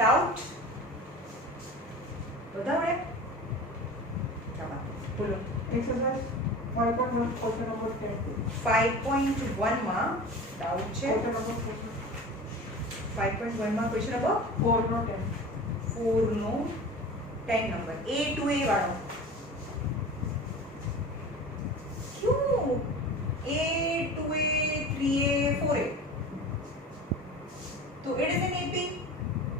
डाउट બધા આવડે બોલો exercise 5.1 question number 10 5.1 માં डाउट છે question number 5.1 માં ક્વેશ્ચન નંબર 4 નો 10 4 નો 10 નંબર A to A વાળો ક્यों A to A 3A 4A तो it is an AP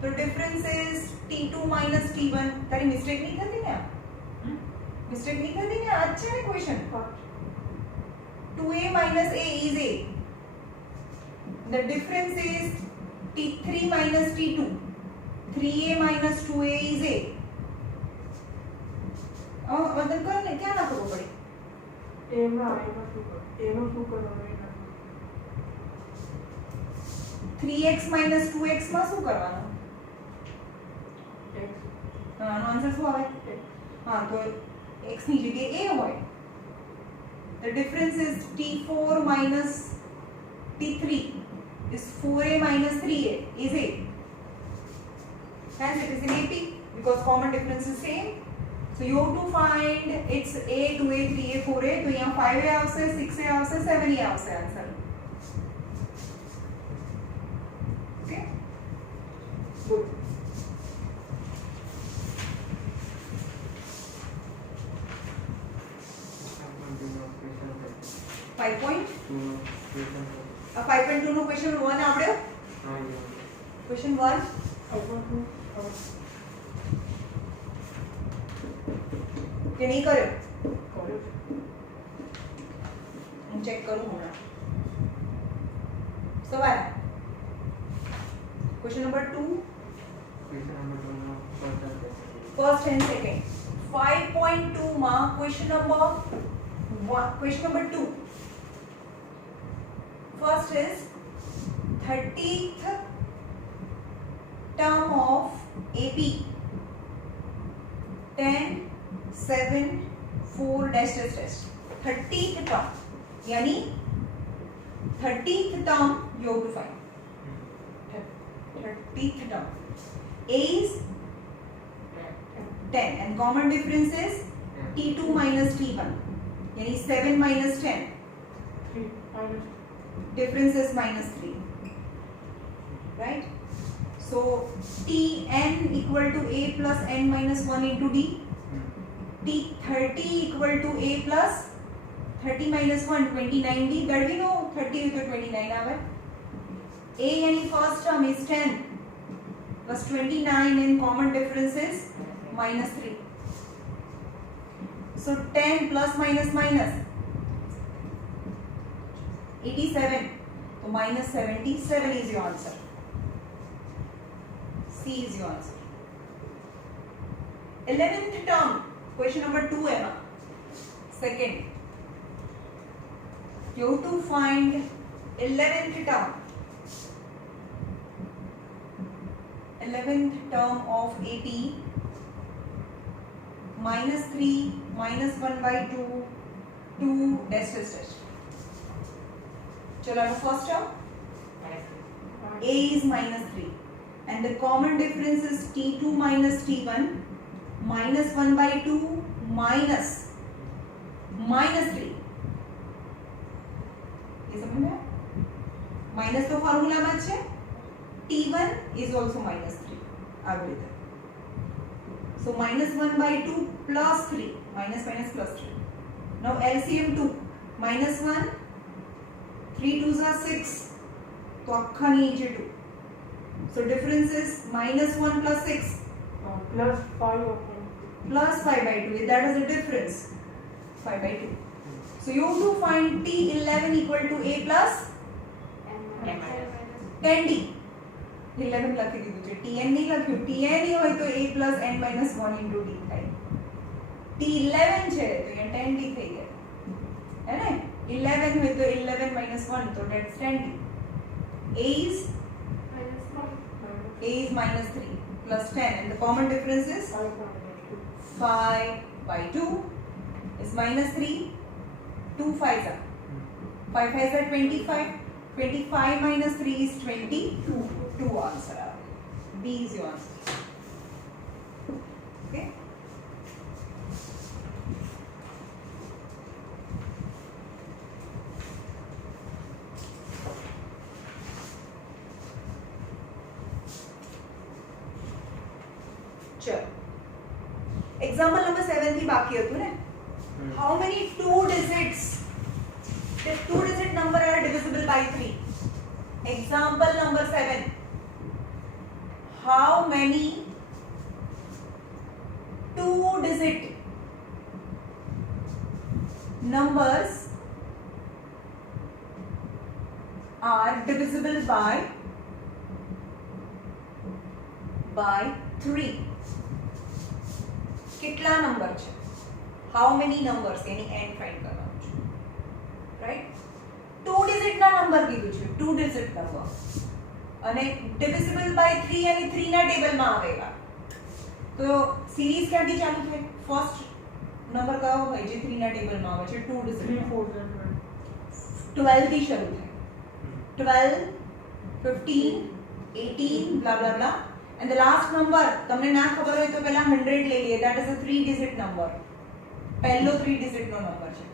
तो difference is T2 minus T1 तारी मिस्टेक नहीं कर दी क्या मिस्टेक नहीं कर दी क्या अच्छा है question 2A minus A is A the difference is T3 minus T2 3A minus 2A is A और बदल कर ले क्या ना करो पड़े A માં શું કરવાનું 3x minus 2x માં શું કરવાનું x હા આનો આન્સર શું આવે હા તો x ની જગ્યાએ a હોય the difference is t4 minus t3 is 4a minus 3a is a hence it is an AP because common difference is same so you have to find its a 2a 3a 4a तो यहाँ 5a આવશે 6a આવશે 7a આવશે answer okay good 5.2 નો ક્વેશ્ચન 1 આવડ્યો ક્વેશ્ચન 1 કે નહીં કર્યો હું ચેક કરું હમણાં સવાલ question number 2 first and second 5.2 માં question number 2 first is 30th term of AP 10 7 4 dash dash dash 30th term yani 30th term you have to find 30th term A is 10 and common difference is T2 minus T1 yani 7 minus 10 3 minus difference is minus 3 right so Tn equal to A plus n minus 1 into D T30 equal to A plus 30 minus 1 29D that we know 30 with 29 hour A yani first term is 10 plus 29 and common difference is minus 3 so 10 plus minus minus 87 so minus 77 is your answer C is your answer 11th term question number 2 है ना second you have to find 11th term 11th term of AP minus 3 minus 1 by 2 2 dash dash dash चलो first term A is minus 3 and the common difference is T2 minus T1 minus 1 by 2 minus 3 ये समझ में माइनस तो फार्मूला में है T1 is also minus 3 आगे इधर so minus 1 by 2 plus 3 minus minus plus 3 now LCM 2 minus 1 3 2s are 6 तो अक्खा नीचे 2 so difference is minus 1 plus 6 plus 5 of plus 5 by 2 that is the difference 5 by 2 so you have to find T11 equal to A plus 10D 11 લખી દીધું છે Tn નહીં લખ્યું Tn ही હોય તો A plus n minus 1 into D થાય T11 છે તો અહીંયા 10D થઈ ગયો है ना 11 હોય તો 11 minus 1 तो that's 10D A is minus 3 plus 10 and the common difference is 5 by 2 is minus 3 2 5s are 5 5s are 25 25 minus 3 is 22 2 answer B is your answer. Okay. चलो एग्जाम्पल नंबर 7 થી બાકી હતું ને how many two digits the two digit number are divisible by 3 example number 7 how many two digit numbers are divisible by 3 કેટલા નંબર છે how many numbers any end find કરવાનું છે right two digit ના નંબર કીધું છે two digit નંબર અને divisible by 3 અને 3 ના ટેબલમાં આવેલા તો સિરીઝ ક્યાંથી ચાલુ થાય ફર્સ્ટ નંબર કયો હોય જે 3 ના ટેબલમાં આવે છે two digit 3 4 12 થી શરૂ થાય 12 15 18 blah blah blah and the last number તમને ના ખબર હોય તો પહેલા 100 લઈ લઈએ that is a 3 digit number પહેલો 3 digit નો નંબર છે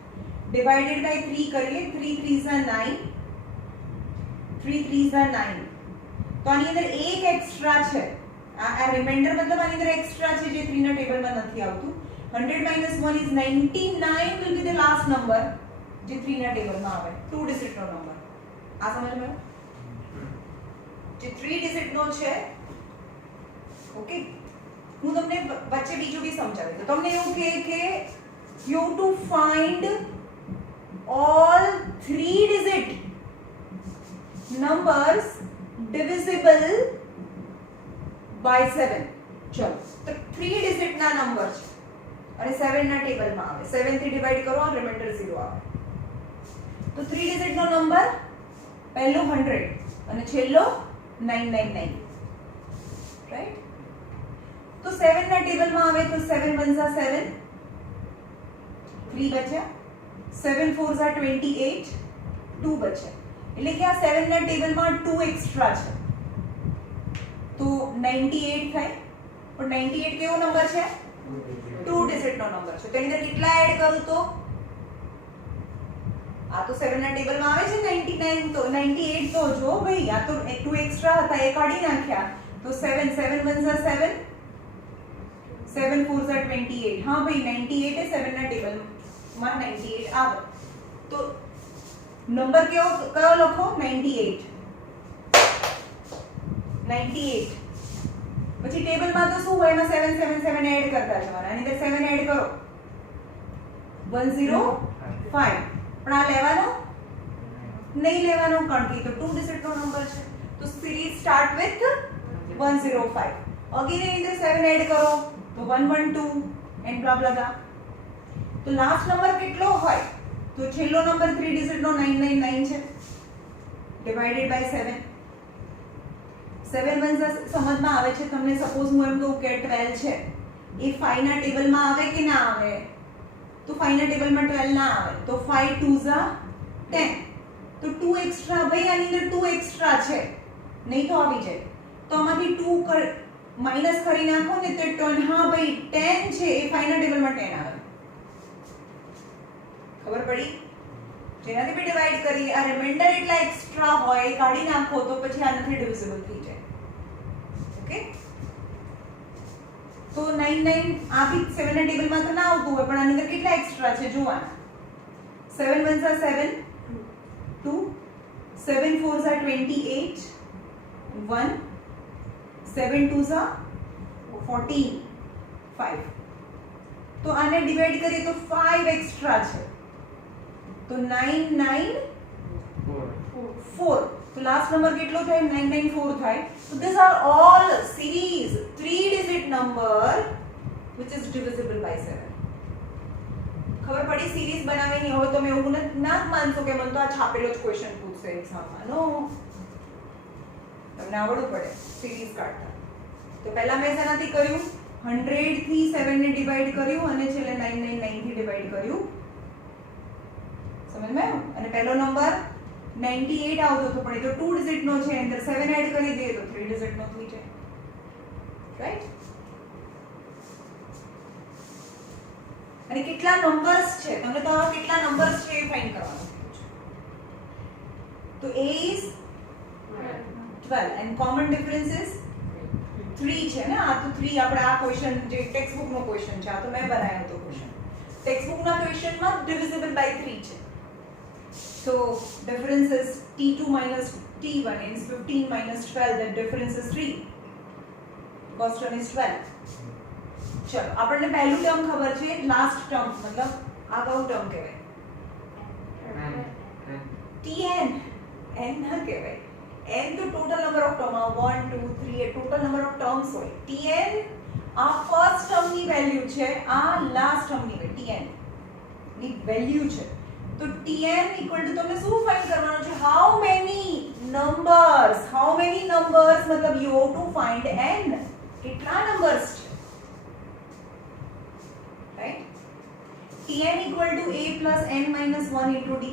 divided by 3 કરીએ 3 3s are 9 3 3s are 9 તો આની અંદર એક એક્સ્ટ્રા છે આ રિમાઇન્ડર મતલબ આની અંદર એક્સ્ટ્રા છે જે 3 ના ટેબલમાં નથી આવતું 100 minus 1 is 99 will be the last number જે 3 ના ટેબલમાં આવે 2 digit નો નંબર આ સમજમાં જે 3 digit નો છે ઓકે હું તમને વચ્ચે બીજું બી સમજાવી દઉં તમને એવું કે you have to find all 3 digit numbers divisible by 7 ચલો તો 3 digit ના નંબર છે અને 7 ના ટેબલમાં આવે 7 થી ડિવાઇડ કરો અને રિમાઇન્ડર 0 આવે તો 3 digit નો નંબર પહેલો 100 અને છેલ્લો 999 રાઈટ तो 7 ના ટેબલમાં આવે તો 7 1s are 7 3 બચ્યા 7 4s are 28 2 બચ્યા એટલે કે આ 7 ના ટેબલમાં 2 એક્સ્ટ્રા છે તો 98 થાય પણ 98 કેવો નંબર છે 2 ડિજિટ નો નંબર છે તેની અંદર કેટલા એડ કરું તો આ તો 7 ના ટેબલમાં આવે છે 99 તો 98 તો જો ભાઈ આ તો 2 એક્સ્ટ્રા હતા એ કાઢી નાખ્યા તો 7 7 1s are 7 7 4s are 28 हाँ भाई 98 है 7 ના ટેબલ માં 98 આવે તો નંબર કયો લખો 98 પછી ટેબલ માં તો શું હોય એમાં 7 7 7 એડ કરતા જવાના આની અંદર 7 એડ કરો 105 પણ આ લેવાનો નહીં લેવાનો કારણ કે તો 2 ડિજિટ નો નંબર છે તો સિરીઝ સ્ટાર્ટ વિથ 105 અગેન એની અંદર 7 એડ કરો तो 112 and blah blah blah तो लास्ट नंबर કેટલો હોય તો છેલ્લો નંબર 3 ડિજિટ નો 999 છે ડિવાઇડેડ બાય 7 7 1s સમજમાં આવે છે તમને સપોઝ હું એમ કહું કે 12 છે એ 5 ના ટેબલમાં આવે કે ના આવે તો 5 ના ટેબલમાં 12 ના આવે તો 5 2s are 10 તો 2 એક્સ્ટ્રા ભાઈ આની અંદર 2 એક્સ્ટ્રા છે નહીં તો આવી જાય તો આમાંથી 2 माइनस કરી નાખો ને તો 10 હા ભાઈ 10 છે એ 5 ના ટેબલમાં 10 આવે ખબર પડી જેનાથી બી ડિવાઇડ કરી આ રિમાઇન્ડર એટલા એક્સ્ટ્રા હોય કાઢી નાખો તો પછી આ નથી ડિવિઝિબલ થઈ જાય ઓકે તો 99 આ બી 7 ના ટેબલમાં તો ના આવતું હોય પણ આની અંદર કેટલા એક્સ્ટ્રા છે જોવાના 7 1s are 7 2 7 4s are 28 1 7 2s are 14 5 तो આને ડિવાઇડ કરીએ તો 5 એક્સ્ટ્રા છે તો 994 તો લાસ્ટ નંબર કેટલો થાય 994 થાય so these are all series 3 digit number which is divisible by 7 ખબર પડી સિરીઝ બનાવીની હવે તમે એવું ના માનશો કે મને તો આ છાપેલો જ ક્વેશ્ચન પૂછશે એક્ઝામમાં નો તમને આવડવું પડે સિરીઝ કાઢતા તો પહેલા મેં શેનાથી કર્યું 100 થી 7 ને ડિવાઇડ કર્યું અને છેલ્લે 999 થી ડિવાઇડ કર્યું સમજમાં આવ્યું અને પહેલો નંબર 98 આવતો હતો પણ એ તો 2 ડિજિટ નો છે અંદર 7 એડ કરી દઈએ તો 3 ડિજિટ નો થઈ જાય રાઈટ. અને કેટલા નંબર્સ છે તમને તો આવા કેટલા નંબર્સ છે એ ફાઇન્ડ કરવાનું છે. તો a is 12 and common difference is 3 છે ને. આ તો 3 આપણે આ ક્વેશ્ચન જે ટેક્સ્ટ બુક નો ક્વેશ્ચન છે આ તો મેં બનાવ્યો હતો ક્વેશ્ચન. ટેક્સ્ટ બુક ના ક્વેશ્ચનમાં divisible by 3 છે. So difference is t2 minus t1 is 15 minus 12, that difference is 3. First one is 12. ચલો આપણને પહેલું ટર્મ ખબર છે, લાસ્ટ ટર્મ મતલબ આ કયું ટર્મ કહેવાય? tn. n ના કહેવાય. n તો total number of term 1 2 3 A total number of terms હોય. tn આ ફર્સ્ટ ટર્મ ની વેલ્યુ છે, આ લાસ્ટ ટર્મ ની tn ની વેલ્યુ છે. તો tn ઇક્વલ ટુ તમને શું ફાઇન્ડ કરવાનું છે? હાઉ મેની નંબર્સ મતલબ you have to find n. કેટલા નંબર્સ છે, right? tn equal to a plus n minus 1 into d.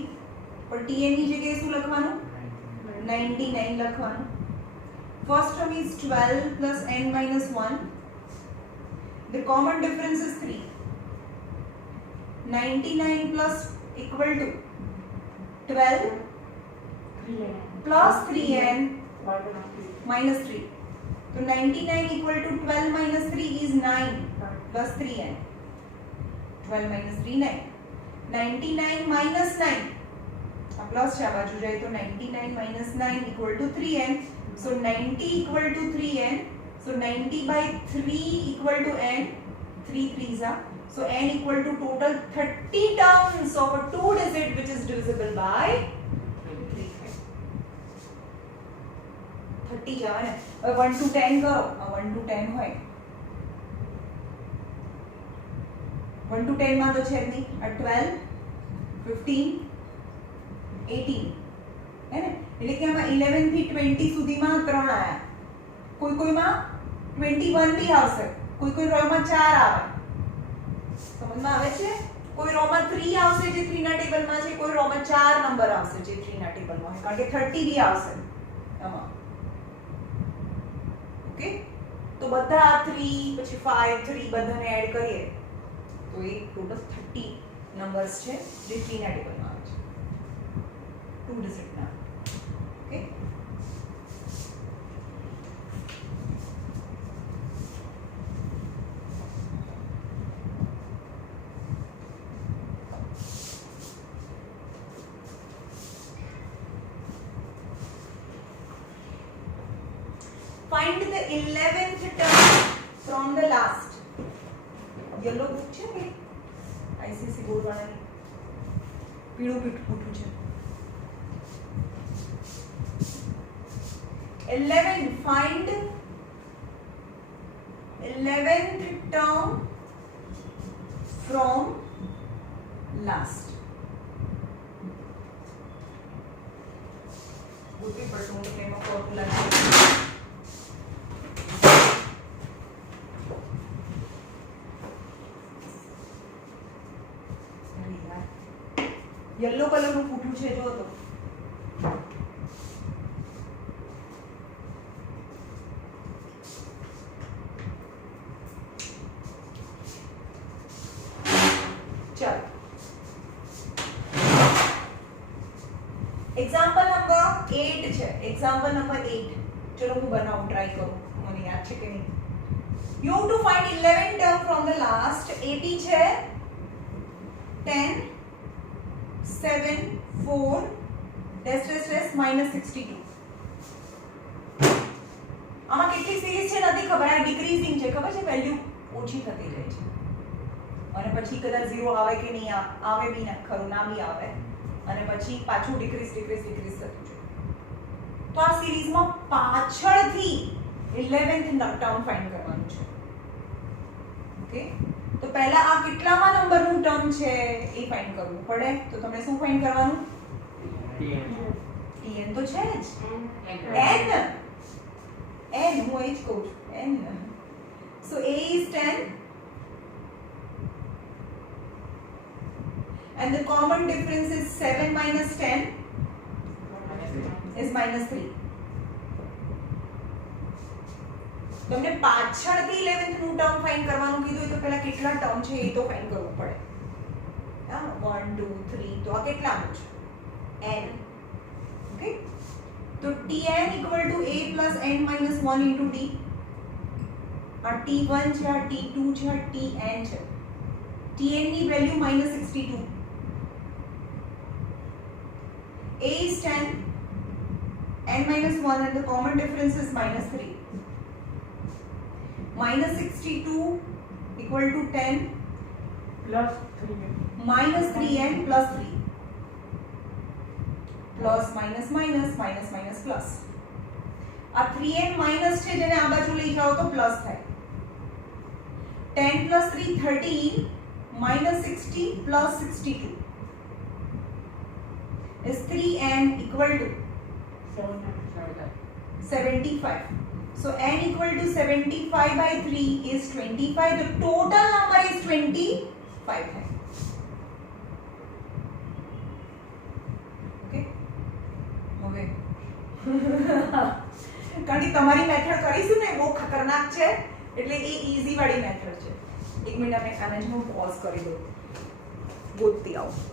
પર tn ની જગ્યાએ શું લખવાનું? 99 લખવાનું. First term is 12 plus n minus 1. The common difference is 3. 99 plus equal to 12 plus 3n minus 3. So 99 equal to 12 minus 3 is 9 plus 3n. 12 minus 3 9. 99 minus 9. अब प्लस છે આ બાજુ જાય તો 99 minus 9 equal to 3n. So 90 equal to 3n. So 90 by 3 equal to n. 3 3s are. So n equal to total 30 terms of a 2 digit which is divisible by 3. 30 જવા ને. હવે 1 to 10 કરો. આ 1 to 10 હોય. 1 to 10 માં તો છે જ નહીં. આ 12 15 18 હે ને. એટલે કે આમાં 11 થી 20 સુધીમાં 3 આયા. કોઈમાં 21 બી આવશે, કોઈ રોમાં 4 આવે. સમજમાં આવે છે? કોઈ રોમાં 3 આવશે જે 3 ના ટેબલમાં છે, કોઈ રોમાં 4 નંબર આવશે જે 3 ના ટેબલમાં હોય, કારણ કે 30 બી આવશે આમાં. ઓકે, તો બધા 3 પછી 5 3 બધાને એડ કરીએ તો એ ટોટલ 30 નંબર્સ છે જે 3 ના ટેબલમાં આવે છે, 2 ડિજિટ ના. Okay, find the 11th term from the last. yellow book છે કે ICC બોર્ડ વાળાની પીળું પૂઠું છે. 11 find 11th term from last. ગોતવી પડશે, હું તમને એમાં ફોર્મ્યુલા છે. येलो कलर નું પૂઠું છે જો તો. ચાલો એક્ઝામ્પલ નંબર 8 છે. એક્ઝામ્પલ નંબર 8 ચલો હું બનાવું, ટ્રાય કરું, મને યાદ છે કે નહીં. You have to find 11 term from the last. AP છે 10 7 4 minus 62. આમાં કેટલી સિરીઝ છે નથી ખબર, આ ડિક્રીઝિંગ છે, ખબર છે, વેલ્યુ ઓછી થતી જાય છે અને પછી કદાચ 0 આવે કે નહીં આવે બી ના, ખરું ના બી આવે અને પછી પાછું ડિક્રીઝ થતું જાય. તો આ સિરીઝમાં પાછળથી 11th ટર્મ ફાઇન્ડ કરવાનું છે. ઓકે, તો પહેલા આ કેટલામાં નંબરનું ટર્મ છે એ ફાઇન્ડ કરવું પડે. તો તમને શું ફાઇન્ડ કરવાનું? tn તો છે જ, n હું એ જ કહું છું, n. So a is 10 and the common difference is 7 minus 10 is minus 3. તમને પાછળથી 11th નું ટર્મ ફાઇન્ડ કરવાનું કીધું હોય તો પહેલા કેટલા ટર્મ છે એ તો ફાઇન્ડ કરવું પડે. હા 1 2 3 તો આ કેટલાનું છે n. ઓકે તો tn equal to a plus n minus 1 into d. આ t1 છે, આ t2 છે, આ tn છે. tn ની વેલ્યુ -62. a is 10, n minus 1 and the common difference is -3. -62 equal to 10 plus 3n. minus 3n plus 3. Plus minus minus minus minus plus. આ 3n minus છે જેને આ બાજુ લઈ જાઓ તો પ્લસ થાય. 10 plus 3 13 minus 60 plus 62 is 3n equal to 75. So n equal to 75 by 3 is 25. The total number is 25. Okay. Okay. કારણ કે તમારી મેથડ કરીશું ને બહુ ખતરનાક છે એટલે એ ઈઝી વાળી મેથડ છે. એક મિનિટ અમે આને જ હું પોઝ કરી દઉં, ગોતતી આવું.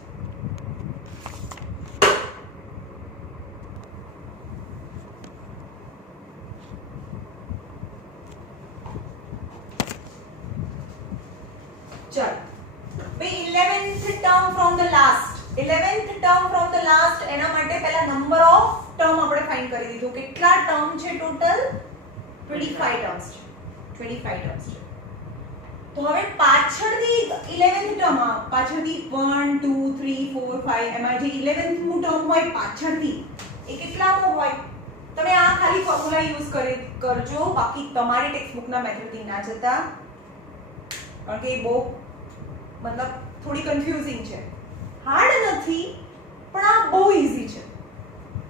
ચાલો ભાઈ 11th term from the last, 11th term from the last એના માટે પહેલા નંબર ઓફ ટર્મ આપણે ફાઇન્ડ કરી દીધું. કેટલા ટર્મ છે ટોટલ? 25 ટર્મ્સ છે. 25 ટર્મ્સ છે. તો હવે પાછળથી 11th ટર્મ પાછળથી 1 2 3 4 5 એમાં જે 11th નું ટર્મ હોય પાછળથી એ કેટલામો હોય? તમે આ ખાલી ફોર્મ્યુલા યુઝ કરજો, બાકી તમારી ટેક્સ્ટ બુકના મેથડથી ના જતા, કારણ કે એ બહુ મતલબ થોડી કન્ફ્યુઝિંગ છે. હાર્ડ નથી પણ આ બહુ ઈઝી છે.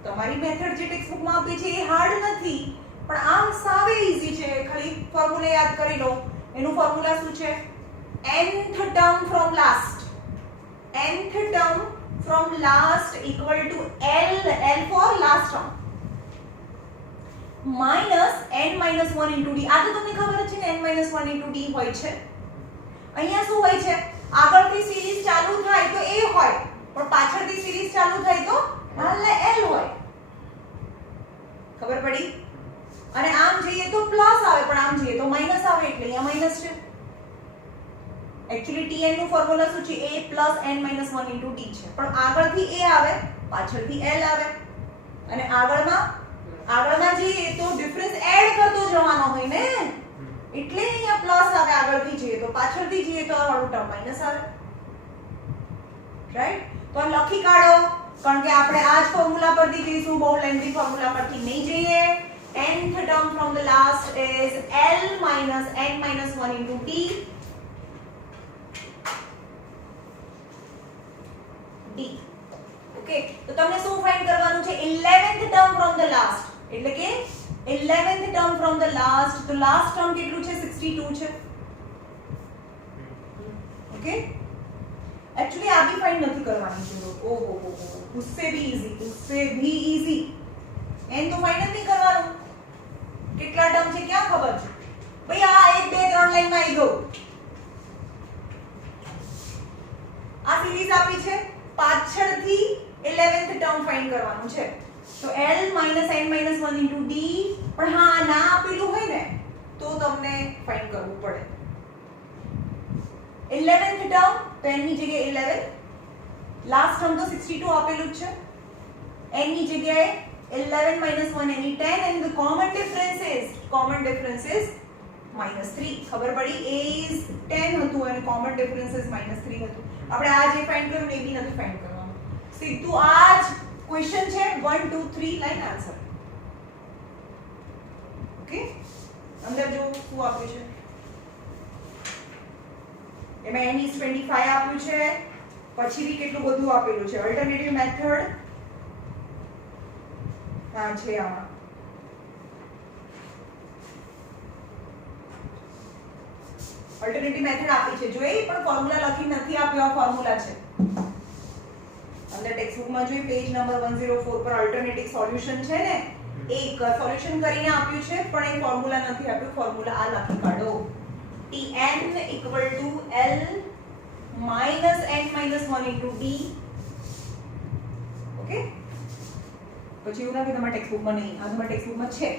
તમારી મેથડ જે ટેક્સ્ટ બુકમાં આપી છે એ હાર્ડ નથી પણ આ સાવે ઈઝી છે. ખાલી ફોર્મ્યુલા યાદ કરી લો. એનું ફોર્મ્યુલા શું છે? nth term from last, nth term from last equal to l for last term minus n minus 1 into d. આ તો તમને ખબર જ છે ને n minus 1 into d હોય છે. અહીંયા શું હોય છે? આગળથી સિરીઝ ચાલુ થાય તો a હોય પણ પાછળથી સિરીઝ ચાલુ થાય તો l હોય. ખબર પડી? અને આમ જઈએ તો પ્લસ આવે પણ આમ જઈએ તો માઈનસ આવે એટલે અહીંયા માઈનસ છે. એકચ્યુઅલી tn નું ફોર્મ્યુલા શું છે? a plus n minus 1 into d છે પણ આગળથી a આવે પાછળથી l આવે અને આગળમાં જઈએ તો ડિફરન્સ એડ કરતો જવાનો હોય ને એટલે અહીંયા પ્લસ આવે. આગળથી જઈએ તો પાછળથી જઈએ તો આ વાળું ટર્મ માઈનસ આવે. રાઈટ? તો આ લખી કાઢો કારણ કે આપણે આ જ ફોર્મ્યુલા પરથી જઈશું, બહુ લેન્ધી ફોર્મ્યુલા પરથી નહીં જઈએ. nth term from the last is l minus n minus 1 into d. Okay, તો તમને શું ફાઇન્ડ કરવાનું છે? 11th term from the last એટલે કે 11th term from the last. તો લાસ્ટ ટર્મ કેટલું છે? 62 છે. ઓકે, एक्चुअली આ બી ફાઇન્ડ નથી કરવાની જરૂર. ઓહો હો હો, उससे भी इजी એન તો ફાઇન્ડ નથી કરવાનું. કેટલા ટર્મ છે ક્યાં ખબર છે ભાઈ? આ 1 2 3 લાઈનમાં આવી ગયો. આ સિરીઝ આપી છે, પાછળથી 11th ટર્મ ફાઇન્ડ કરવાનું છે. તો l minus n minus 1 into d. પણ હા ના આપેલું હોય ને તો તમને ફાઇન્ડ કરવું પડે. 11th ટર્મ તો n ની જગ્યાએ 11, લાસ્ટ ટર્મ તો 62 આપેલું જ છે. n ની જગ્યાએ 11 minus 1 any 10 and the common difference is -3. ખબર પડી? a is 10 હતું અને common difference is -3 હતું. આપણે આ જે ફાઇન્ડ કર્યું એ બી નથી ફાઇન્ડ કરવાનું. સીધું આ જ ક્વેશ્ચન છે 1 2 3 લાઈન આન્સર. ઓકે, અંદર જો શું આપ્યું છે એમાં n is 25 આપ્યું છે, પછી બી કેટલું બધું આપેલું છે. અલ્ટરનેટિવ મેથડ હા છે આમાં. અલ્ટરનેટિવ મેથડ આપી છે જોઈ, પણ ફોર્મ્યુલા લખી નથી આપ્યો. આ ફોર્મ્યુલા છે અંદર ટેક્સ્ટ બુકમાં જોઈ પેજ નંબર 104 પર અલ્ટરનેટિવ સોલ્યુશન છે ને એક સોલ્યુશન કરીને આપ્યું છે પણ એ ફોર્મ્યુલા નથી આપ્યું, ફોર્મ્યુલા આ લખી કાઢો Tn equal to L minus n minus 1 into D. Okay, પછી એવું ના કે તમારા ટેક્સ્ટ બુકમાં નહીં, આ તમારા ટેક્સ્ટ બુકમાં છે.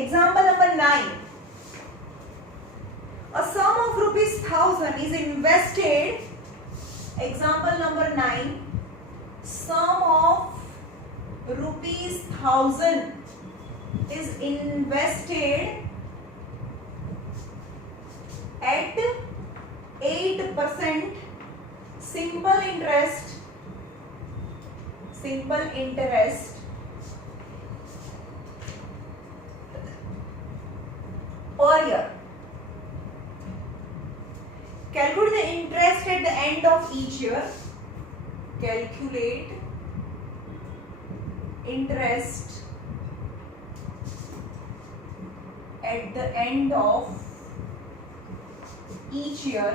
Example number 9. A sum of rupees 1000 is invested. Example number 9. Sum of rupees 1000 is invested at 8% simple interest per year. Calculate the interest at the end of each year. Calculate interest at the end of each year.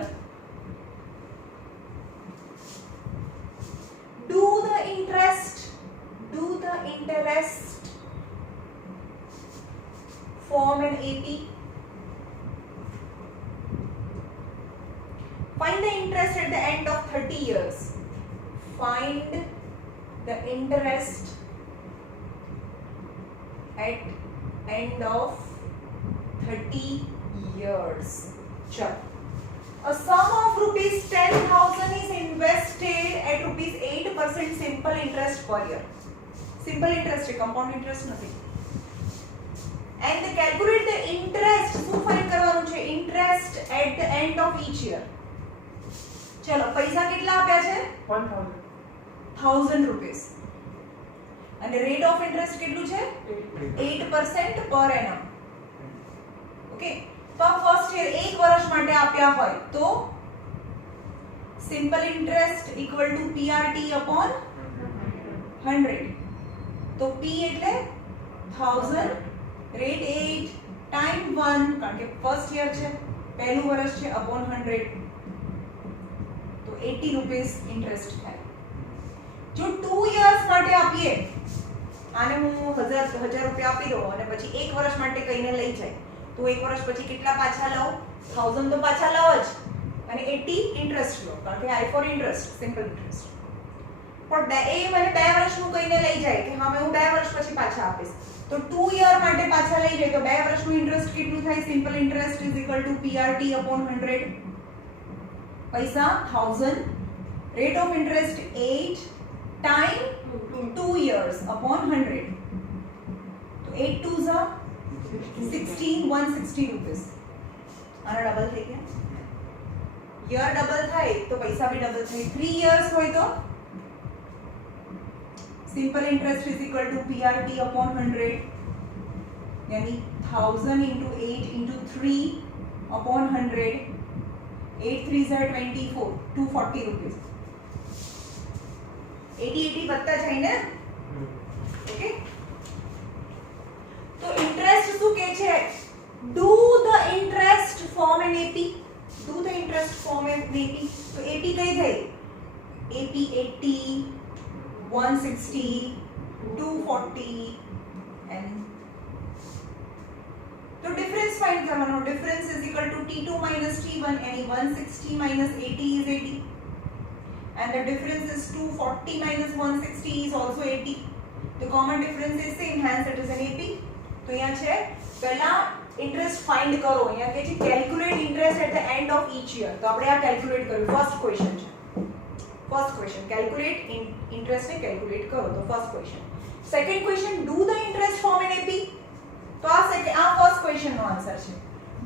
Do the interest form an AP. Find the interest at the end of 30 years. Find the interest at end of 30 years. Chalo. A sum of rupees 10,000 is invested at rupees 8% simple interest per year. Simple interest है, compound interest નથી. And they calculate the interest. શું find કરવાનું છે? Interest at the end of each year. ચલો, પૈસા કેટલા આપ્યા છે? 1000 rupees. અને rate of interest કેટલું છે? 8% per annum. ઓકે, તો આ ફર્સ્ટ યર એક વર્ષ માટે આપ્યા હોય તો simple interest equal to PRT upon 100. તો P એટલે 1000, રેટ 8 ટાઈમ 1 કારણ કે ફર્સ્ટ યર છે, પહેલું વર્ષ છે, upon 100 તો 80 રૂપીસ ઇન્ટરેસ્ટ થાય. જો 2 યર્સ માટે આપીએ, આને હું 1000 રૂપિયા આપી દઉં અને પછી એક વર્ષ માટે કહીને લઈ જાય તો એક વર્ષ પછી કેટલા પાછા લાવો? 1000 તો પાછા લાવો જ અને 80 ઇન્ટરેસ્ટ લો કારણ કે આઈ ફોર ઇન્ટરેસ્ટ, સિમ્પલ ઇન્ટરેસ્ટ. પણ એ મને 2 વર્ષનું કહીને લઈ જાય કે હા હું 2 વર્ષ પછી પાછા આપીશ તો 2 યર માટે પાછા લઈ જાય તો 2 વર્ષનું ઇન્ટરેસ્ટ કેટલું થાય? Simple interest is equal to PRT upon 100. પૈસા 1000, રેટ ઓફ ઇન્ટરેસ્ટ 8, ટાઈમ 2 years upon 100. તો 8 2s are 16, 160 rupees. આના ડબલ થઈ ગયા. યર ડબલ થાય તો પૈસા બી ડબલ થાય. 3 years હોય તો simple interest is equal to PRT upon 100 यानी 1000 into 8 into 3 upon 100. 8 3s are 24, 240 rupees. 80 વધતા જાય ને? ઓકે, તો ઇન્ટરેસ્ટ શું કહે છે? Do the interest form an AP. Do the interest form an AP. તો AP કઈ થઈ? AP 80, 160, 240 and તો ડિફરન્સ ફાઇન્ડ કરવાનો. Difference is equal to T2 minus T1 यानी 160 minus 80 is 80 and the difference is 240 minus 160 is also 80. The common difference is same, hence it is an AP. तो यहाँ છે પહેલા ઇન્ટરેસ્ટ ફાઇન્ડ કરો. અહીંયા કહે છે calculate interest at the end of each year. તો આપણે આ કેલ્ક્યુલેટ કર્યું. ફર્સ્ટ ક્વેશ્ચન છે. ફર્સ્ટ ક્વેશ્ચન કેલ્ક્યુલેટ ઇન્ટરેસ્ટ ને કેલ્ક્યુલેટ કરો. તો first question. Second question do the interest form an AP. તો આ ફર્સ્ટ ક્વેશ્ચન નો આન્સર છે.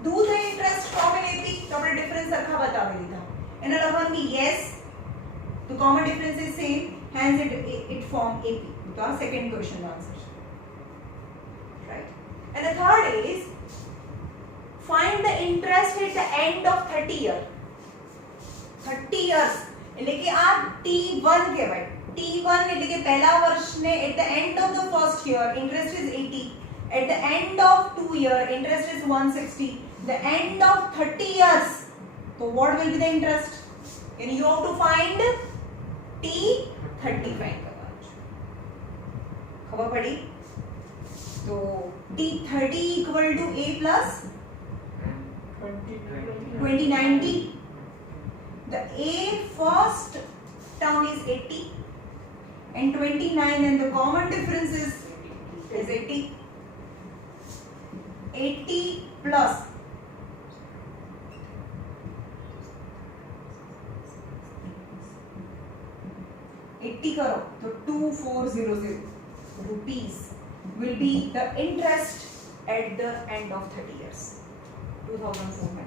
Do the interest form an AP. તો આપણે ડિફરન્સ સરખા બતાવી દીધા. એને લખવાનું કે yes, the common difference is same, hence it form AP. तो our second question answer, right? And the third is find the interest at the end of 30 year. 30 years એટલે કે આ T1 કહેવાય. T1 એટલે કે પહેલા વર્ષને at the end of the first year interest is 80, at the end of 2 year interest is 160, the end of 30 years, so what will be the interest? And you have to find T35 કરવાનું છે. खबर पड़ी? तो T30 equal to A plus 2090. The A first term is 80 and 29 and the common difference is 80. 80 plus 80 करो तो 2400 rupees will be the interest at the end of 30 years. 2400.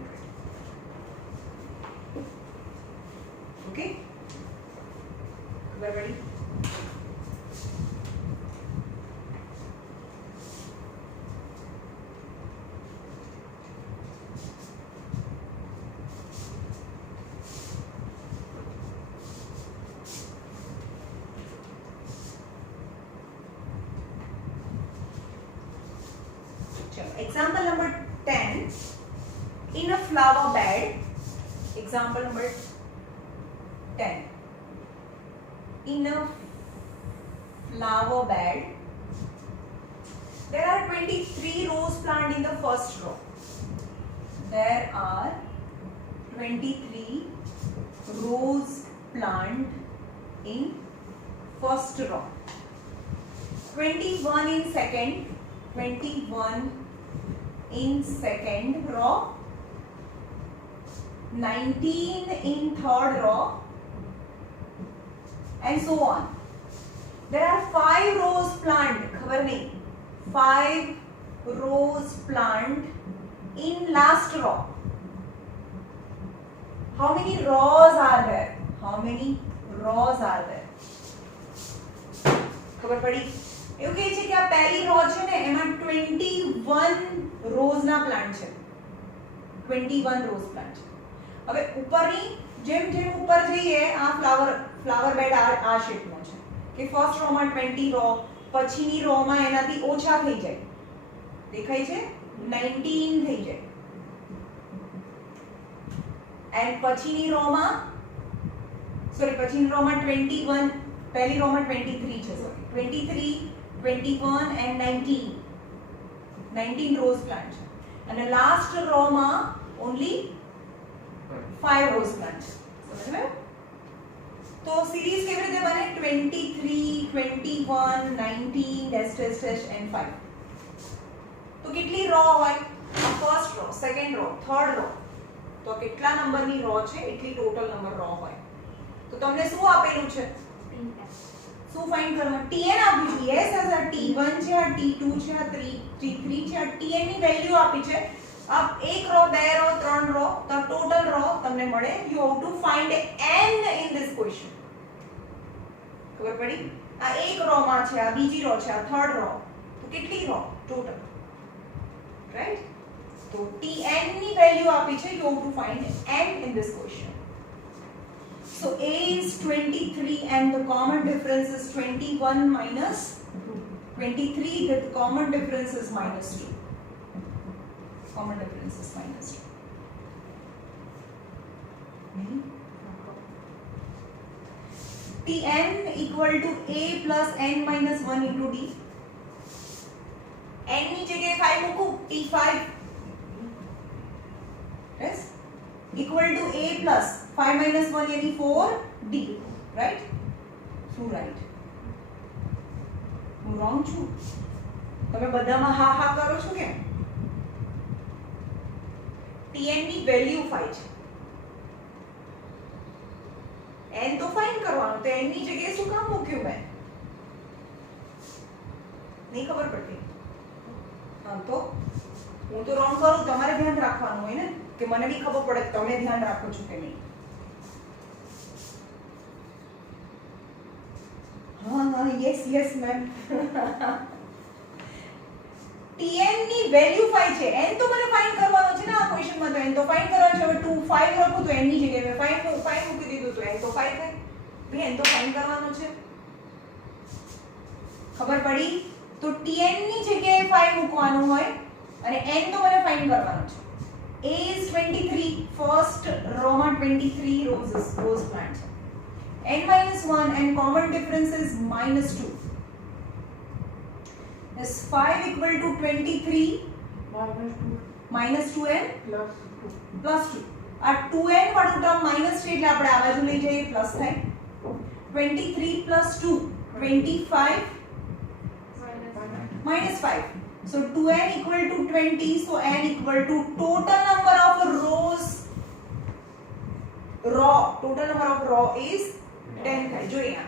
Okay? Everybody? Example number 10. In a flower bed, example number 10. In a flower bed, there are 23 rose planted in the first row. There are 23 rose planted in first row. 21 in second. 21 in second row, 19 in third row, and so on. There are 5 rows planted. खबर नहीं? 5 rows planted in last row. How many rows are there? How many rows are there? खबर पड़ी? એવું કહે છે કે આ પહેલી રો છે ને એમાં 21 રોઝ ના પ્લાન્ટ છે. 21 રોઝ પ્લાન્ટ છે. હવે ઉપરની જેમ જેમ ઉપર જઈએ આ ફ્લાવર બેડ આ શેપનો છે કે ફર્સ્ટ રો માં 20 રો, પછીની રો માં એનાથી ઓછા થઈ જાય. દેખાય છે? 19 થઈ જાય. એન્ડ પછીની રો માં પછીની રો માં 21, પહેલી રો માં 23 છે. 23, 21 and 19 rows plant and the last row ma only 5 rows plant. समझ में? तो सीरीज केवी रीते बने 23, 21, 19 dash dash dash and 5. तो કેટલી રો હોય? First row, second row, third row. તો કેટલા નંબરની રો છે એટલી ટોટલ નંબર રો હોય. તો તમને શું આપેલું છે? શું ફાઇન્ડ કરવાનું? Tn આપ્યું છે. યસ આ T1 છે, આ T2 છે, આ T3 છે, આ Tn ની વેલ્યુ આપી છે. अब एक रो, બે રો, ત્રણ રો, તો ટોટલ રો તમને મળે. You have to find n in this question. ખબર પડી? આ એક રો માં છે, આ બીજી રો છે, આ થર્ડ રો. તો કેટલી રો ટોટલ? રાઈટ? તો Tn ની વેલ્યુ આપી છે. You have to find n in this question. So A is 23 and the common difference is 21 minus 23. The common difference is minus 2. Common difference is minus 2. Tn equal to A plus n minus 1 into D. n ની જગ્યાએ 5 મૂકું. T5. Yes? Equal to A plus 5 minus 1 यानी 4D. Right? શું right? હું wrong છું? તમે બધામાં હા હા કરો છો કેમ? Tn ની વેલ્યુ 5 છે. n તો ફાઇન્ડ કરવાનું. તો n ની જગ્યાએ શું કામ મૂક્યું મેં? નહીં ખબર પડતી. હા તો હું તો wrong કરું. તમારે ધ્યાન રાખવાનું હોય ને કે મને બી ખબર પડે કે તમે ધ્યાન રાખો છો કે નહીં. હા હા યસ યસ મેમ. Tn ની વેલ્યુ 5 છે. n તો મને ફાઇન્ડ કરવાનો છે ને આ ક્વેશ્ચનમાં. તો n તો ફાઇન્ડ કરવાનો છે. હવે 2 5 રાખું તો n ની જગ્યાએ મેં 5 મૂકી દીધું તો n તો 5 થાય. ભાઈ n તો ફાઇન્ડ કરવાનો છે. ખબર પડી? તો Tn ની જગ્યાએ 5 મૂકવાનું હોય અને n તો મને ફાઇન્ડ કરવાનો છે. A is 23. First row માં 23 rows plant છે. n minus 1 and common difference is minus 2. is 5 equal to 23 minus 2 -2n plus 2 plus 2. આ 2n વાળું ટર્મ માઈનસ છે એટલે આપણે આ બાજુ લઈ જઈએ પ્લસ થાય. 23 plus 2 25 minus 5. So 2n equal to 20. So n equal to total number of rows. Total number of row is 10 થાય. જો અહીંયા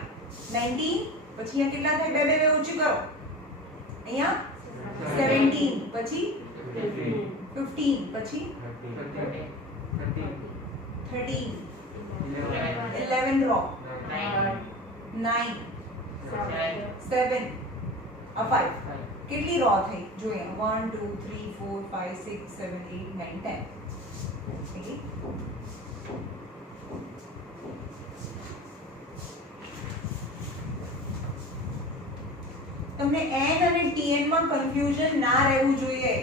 19 પછી અહીંયા કેટલા થાય? બે બે બે ઊંચી કરો. અહીંયા 17 પછી 15 પછી 13 11 રો 9 7 આ 5 કેટલી રો થઈ? જો અહીંયા 1 2 3 4 5 6 7 8 9 10. ઓકે, તમને n અને tn માં કન્ફ્યુઝન ના રહેવું જોઈએ.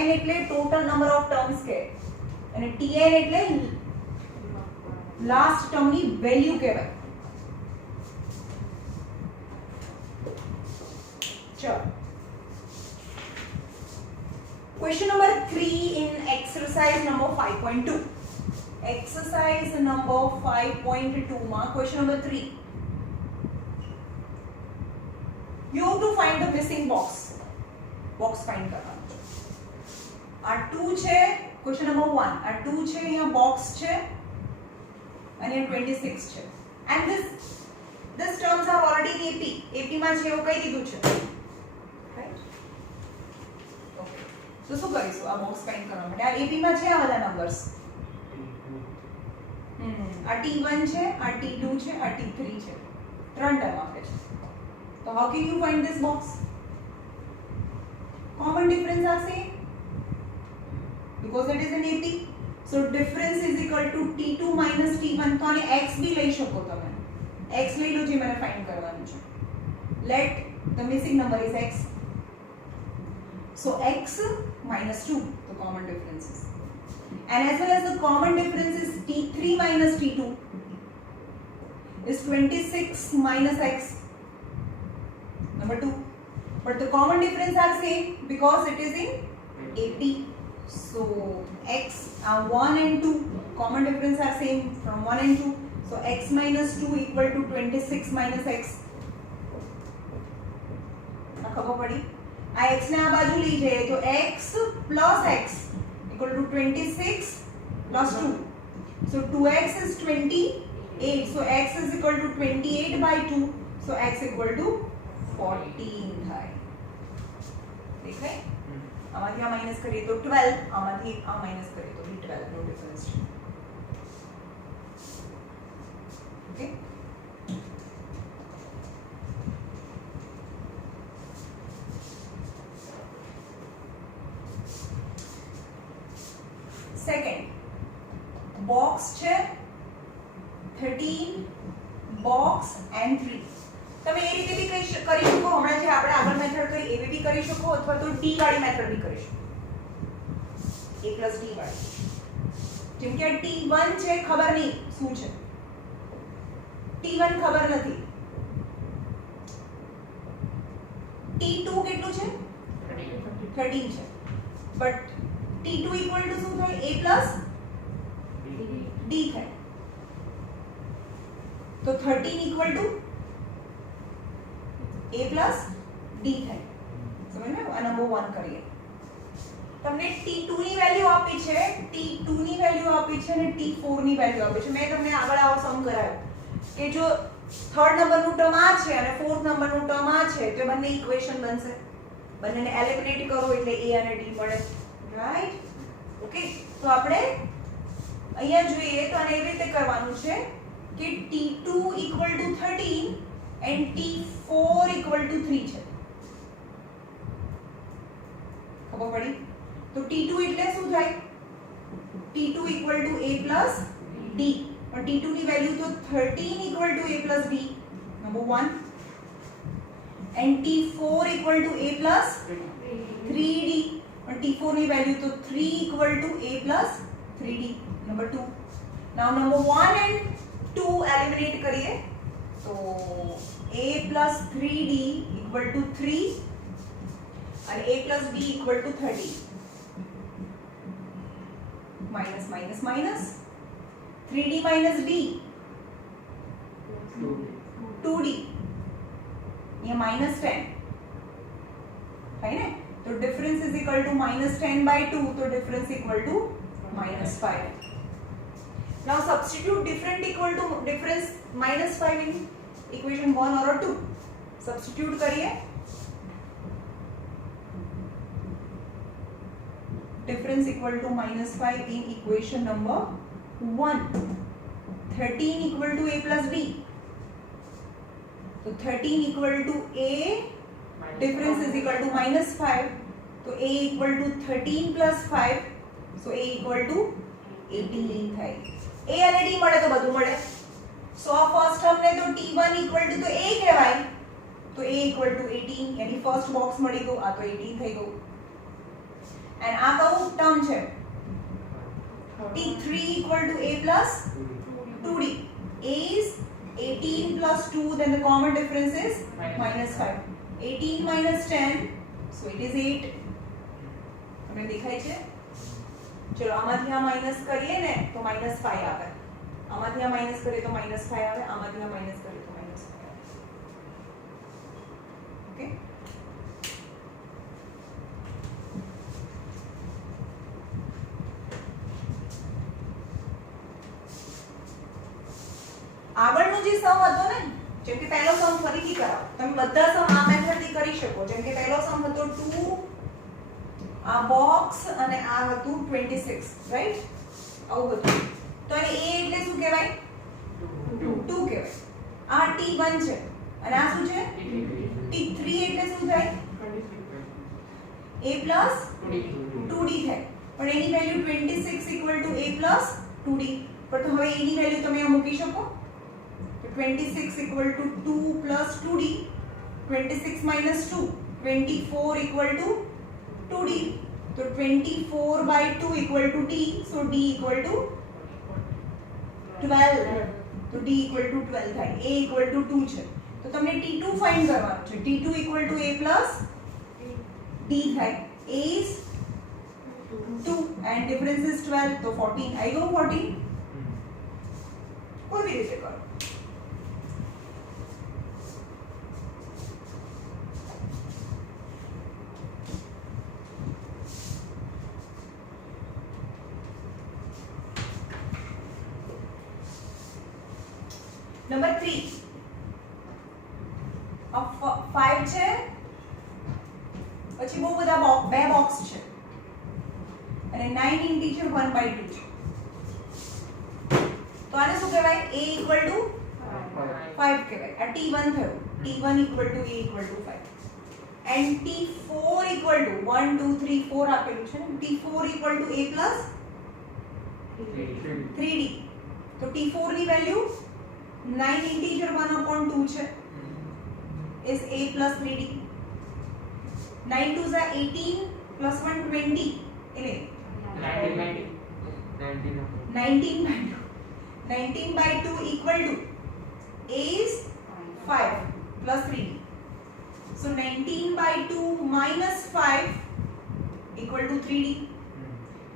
n એટલે ટોટલ નંબર ઓફ ટર્મ્સ કે અને tn એટલે લાસ્ટ ટર્મની વેલ્યુ કહેવાય. ચલો, question number 3 in exercise number 5.2. exercise number 5.2 માં question number 3. You have to find the missing box. Box find કરવાનું છે. આ 2 છે, ક્વેશ્ચન નંબર 1. આ 2 છે, અહીંયા બોક્સ છે અને 26 છે. And this terms are already in AP. AP માં છે એવું કહી દીધું છે. Right? Okay. તો શું કરીશું આ બોક્સ ફાઇન્ડ કરવા માટે? આ AP માં છે આ બધા નંબર્સ. આ T1 છે, આ T2 છે, આ T3 છે. ત્રણ ટર્મ આપે છે. So how can you find this box? Common difference are same because it is an AP. So difference is equal to T2 minus T1. તો આને x भी લઈ શકો તમે. x લઈ લો જે મને ફાઇન્ડ કરવાનું છે. Let the missing number is x. So x minus 2, the common difference is. And as well as the common difference is T3 minus T2 is 26 minus x. Number 2. But the common difference are same because it is in AP. So x 1 and 2 common difference are same from 1 and 2. So x minus 2 equal to 26 minus x. ખબર પડી? આ x ને આ બાજુ લઈ જઈએ તો x plus x equal to 26 plus 2. So 2x is 28. So x is equal to 28 by 2. So x equal to 14 થાય. દેખાય? આમાંથી આ માઈનસ કરીએ તો 12, આમાંથી આ માઈનસ કરીએ તો 12 નો ડિફરન્સ છે. ઓકે, સેકન્ડ બોક્સ છે 13 બોક્સ એન્ડ 3. તમે એ રીતે બી કરી શકો. હમણાં જે આપણે આગળ મેથડ કરી એવી બી કરી શકો અથવા તો ડી વાળી મેથડ બી કરી શકો. a + d વાળી. જેમ કે t1 છે ખબર નહીં શું છે. t1 ખબર નથી. t2 કેટલું છે? 13 છે. બટ t2 ઇક્વલ ટુ શું થાય? a + d થાય. તો 13 equal to a plus d થાય. સમજ્યો? આ નંબર 1 કરીએ. તમને t2 ની વેલ્યુ આપી છે, t2 ની વેલ્યુ આપી છે અને t4 ની વેલ્યુ આપી છે. મેં તમને આગળ આવો સમ કરાયો કે જો થર્ડ નંબરનું ટર્મ આ છે અને ફોર્થ નંબરનું ટર્મ આ છે તો બંને ઇક્વેશન બનશે. બંનેને એલિમિનેટ કરો એટલે a અને d મળે. રાઈટ? ઓકે, તો આપણે અહીંયા જોઈએ તો આને એવી રીતે કરવાનું છે કે t2 = 13 and t4 = 3 છે. ખબર પડી? તો t2 એટલે શું થાય? t2 = a plus d. और t2 ની વેલ્યુ તો 13 = a plus d, number 1, and t4 = a plus 3d, और t4 ની વેલ્યુ તો 3 = a plus 3d, number 2. now number 1 and 2 eliminate કરીએ તો a plus 3d = 3 અને a plus b equal to 30 minus minus minus 3d minus d 2d ये minus 10 है ना तो difference is equal to minus 10 by 2 तो difference equal to minus 5 now substitute different equal to difference minus 5 in equation 1 और 2 substitute करिए difference equal to minus 5 in equation number 1 13 equal to a plus b तो 13 equal to a difference is equal to minus 5 तो a equal to 13 plus 5 so a equal to 18 થાય a અને d મળે તો બધું મળે so આ ફર્સ્ટ ટર્મ ને તો t1 equal to તો a કહેવાય તો a equal to 18 यानी ફર્સ્ટ બોક્સ મળી ગયું આ તો 18 થઈ ગયું and આ કયું ટર્મ છે t3 equal to a plus 2d a is 18 plus 2 then the common difference is minus 5 18 minus 10 so it is 8 તમને દેખાય છે ચલો આમાંથી આ માઈનસ કરીએ ને તો -5 આવે આમાંથી આ માઈનસ કરીએ તો -5 આવે આમાંથી આ માઈનસ કરીએ તો -5 આવે ઓકે આગળનો જે સમ હતો ને જેમ કે પહેલો સમ ફરીથી કરાવો તમે બધા સમ આ મેથડથી કરી શકો જેમ કે પહેલો સમ હતો 2 આ બોક્સ અને આ હતું 26 રાઈટ આવું હતું તો એને a એટલે શું કહેવાય 2 કહેવાય આ t1 છે અને આ શું છે t3 એટલે શું થાય a plus 2d થાય પણ એની વેલ્યુ 26 equal to a plus 2d પણ તો હવે એની વેલ્યુ તમે આ મૂકી શકો 26 equal to 2 plus 2d 26 minus 2 24 equal to 2d so 24 by 2 equal to d so d equal to 12 so d equal to 12 થાય a equal to 2 છે તો તમને t2 ફાઇન્ડ કરવાનું છે t2 equal to a plus d થાય a is 2 and difference is 12 so 14 I go 14 કોઈ भी રીતે કરો નંબર 3 अब 5 છે પછી બહુ બધા બે બોક્સ છે અને 9 ઇન્ટીજર 1/2 છે તો આને શું કહેવાય a equal to 5 કહેવાય આ t1 થયું t1 equal to a equal to 5 and t4 equal to 1 2 3 4 આપેલું છે ને t4 equal to a plus 3d તો t4 ની વેલ્યુ 9 integer 1/2 છે is a plus 3d 9 2s are 18 plus 1 20 એટલે 19 by 2 equal to a is 5 plus 3d so 19 by 2 minus 5 equal to 3d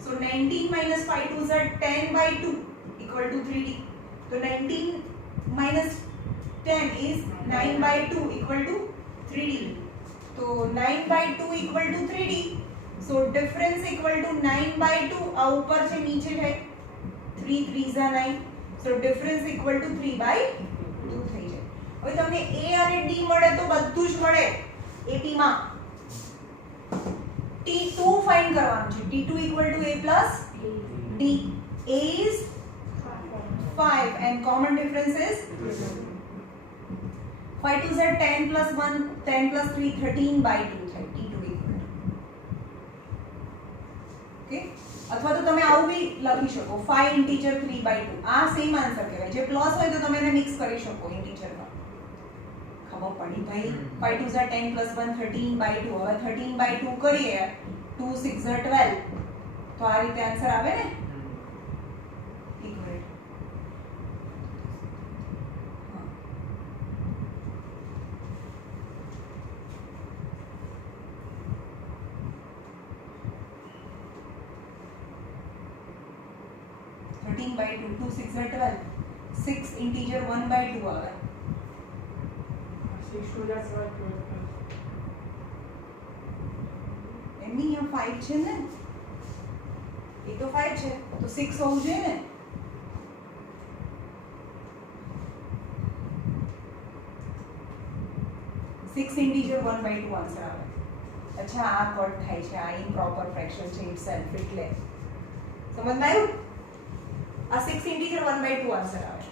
so 19 minus 5 2s are 10 by 2 equal to 3d so 19 minus 10 is 9 by 2 equal to 3d so 9 by 2 equal to 3d so difference equal to 9 by 2 આ ઉપર છે નીચે છે 3 3s are 9 so difference equal to 3 by 2 થઈ જાય હવે તમને a અને d મળે તો બધું જ મળે ap માં t2 ફાઇન્ડ કરવાનું છે t2 equal to a plus d a is 5 and common difference is 5 2s are 10 plus 1 10 plus 3 13 by 2 થાય t2 equal to ઓકે અથવા તો તમે આવું બી લખી શકો 5 integer 3 by 2 આ સેમ આન્સર કહેવાય જે પ્લસ હોય તો તમે એને મિક્સ કરી શકો ઇન્ટીજર માં ખબર પડી ભાઈ 5 2s are 10 plus 1 13 by 2 હવે 13 by 2 કરીએ 2 6 are 12 તો આ રીતે આન્સર આવે ને ઇક્વેટ 13/2 2 6 are 12 6 integer 1/2 આવે 6 2 that's right 12. એમની અહીંયા 5 છે ને એ તો 5 છે તો 6 હોવું જોઈએ ને સિક્સ ઇન્ટીજર 1/2 આન્સર આવે અચ્છા આ કટ થાય છે આ ઇમ્પ્રોપર ફ્રેક્શન છે ઇટસેલ્ફ એટલે સમજમાં આવ્યું આ 6 ઇન્ટીજર 1/2 આન્સર આવે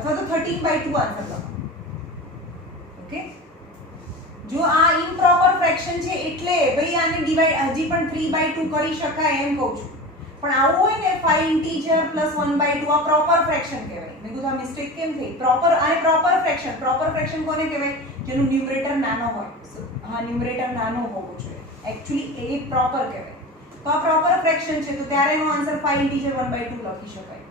અથવા તો 13/2 આન્સર લખો ઓકે જો આ ઇમ્પ્રોપર ફ્રેક્શન છે એટલે ભાઈ આને ડિવાઇડ હજી પણ 3/2 કરી શકાય એમ કહું છું પણ આવું હોય ને 5 ઇન્ટીજર + 1/2 આ પ્રોપર ફ્રેક્શન કહેવાય મેં કીધું આ મિસ્ટેક કેમ થઈ પ્રોપર આને પ્રોપર ફ્રેક્શન કોને કહેવાય જેનું ન્યુમરેટર નાનો હોય હા ન્યુમરેટર નાનો હોવો જોઈએ એક્ચ્યુઅલી એ પ્રોપર કહેવાય તો આ પ્રોપર ફ્રેક્શન છે તો ત્યારે એનો આન્સર 5 ઇન્ટીજર 1/2 લખી શકાય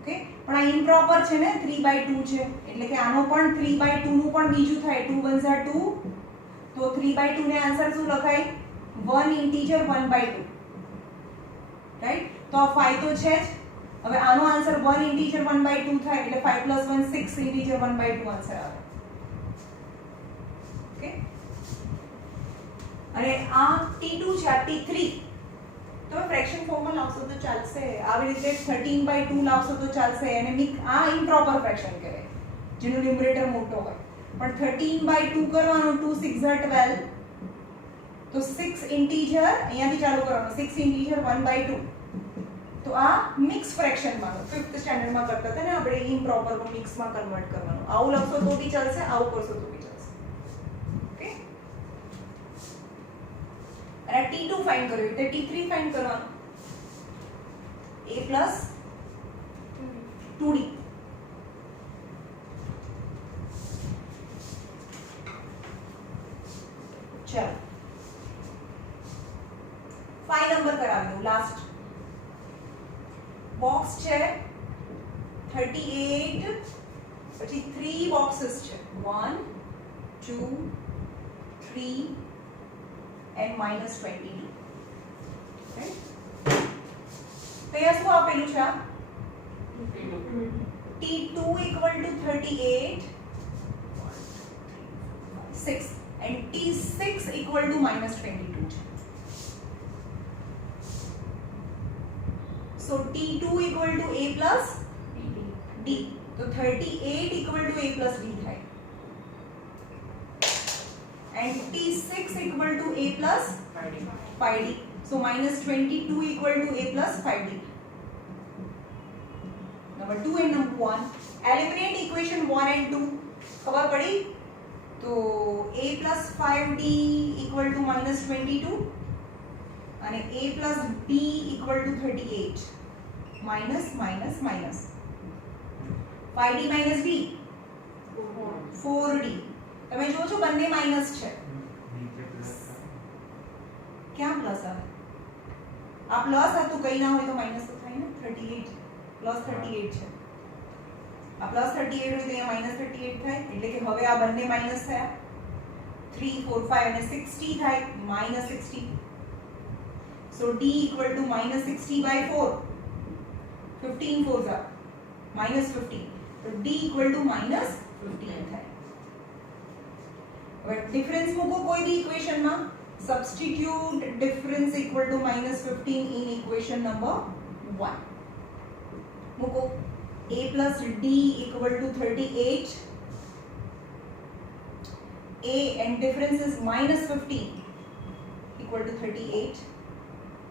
ઓકે પણ આ ઇમ્પ્રોપર છે ને 3/2 છે એટલે કે આનો પણ 3/2 નું પણ બીજું થાય 2 1 2 તો 3/2 ને આન્સર શું લખાય 1 ઇન્ટીજર 1/2 રાઈટ તો આ 5 તો છે જ હવે આનો આન્સર 1 ઇન્ટીજર 1/2 થાય એટલે 5 + 1 6 ઇન્ટીજર 1/2 આન્સર આવે ઓકે અને આ t2 છે આ t3 તો ફ્રેક્શન ફોર્મમાં લાવશો તો ચાલશે આવી રીતે 13/2 લાવશો તો ચાલશે અને આ ઇમ્પ્રોપર ફ્રેક્શન કહેવાય જેનું ન્યુમરેટર મોટો હોય પણ 13/2 કરવાનો 2 6 12 તો 6 ઇન્ટીજર અહીંયાથી ચાલુ કરવાનો 6 ઇન્ટીજર 1/2 તો આ મિક્સ ફ્રેક્શન માં 5th સ્ટાન્ડર્ડ માં કરતા હતા ને આપણે ઇમ્પ્રોપર નું મિક્સ માં કન્વર્ટ કરવાનું આવું લખશો તો બી ચાલશે આવું કરશો તો બી ચાલશે ઓકે અને t2 ફાઇન્ડ કર્યું એટલે t3 ફાઇન્ડ કરવાનું a + 2d ચલો 5 નંબર કરાવી દઉં લાસ્ટ બોક્સ છે 38 પછી 3 બોક્सेस છે 1 2 3 and -22 રાઈટ તો અહીંયા શું આપેલું છે t2 = 38 6 and t6 = -22 છે so t2 = a plus d तो 38 = a plus d થાય and t6 = a plus 5d so -22 = a plus 5d number 2 and number 1 eliminate equation 1 and 2 ખબર પડી તો a plus 5d = -22 અને a plus d = 38 minus 5d minus d 4d તમે જો છો બંને માઈનસ છે ક્યાં પ્લસ આવે આ પ્લસ હતું કઈ ના હોય તો માઈનસ તો થાય ને 38 પ્લસ 38 છે આ પ્લસ 38 હોય તો અહીંયા માઈનસ 38 થાય એટલે કે હવે આ બંને માઈનસ થયા 3 4 5 અને 60 થાય માઈનસ 60 so d = -60/4 15 4s are -15 तो d = -15 થાય હવે ડિફરન્સ મૂકો કોઈ બી ઇક્વેશન માં substitute difference = -15 in equation number 1 મૂકો a plus d = 38 a and difference is -15 = 38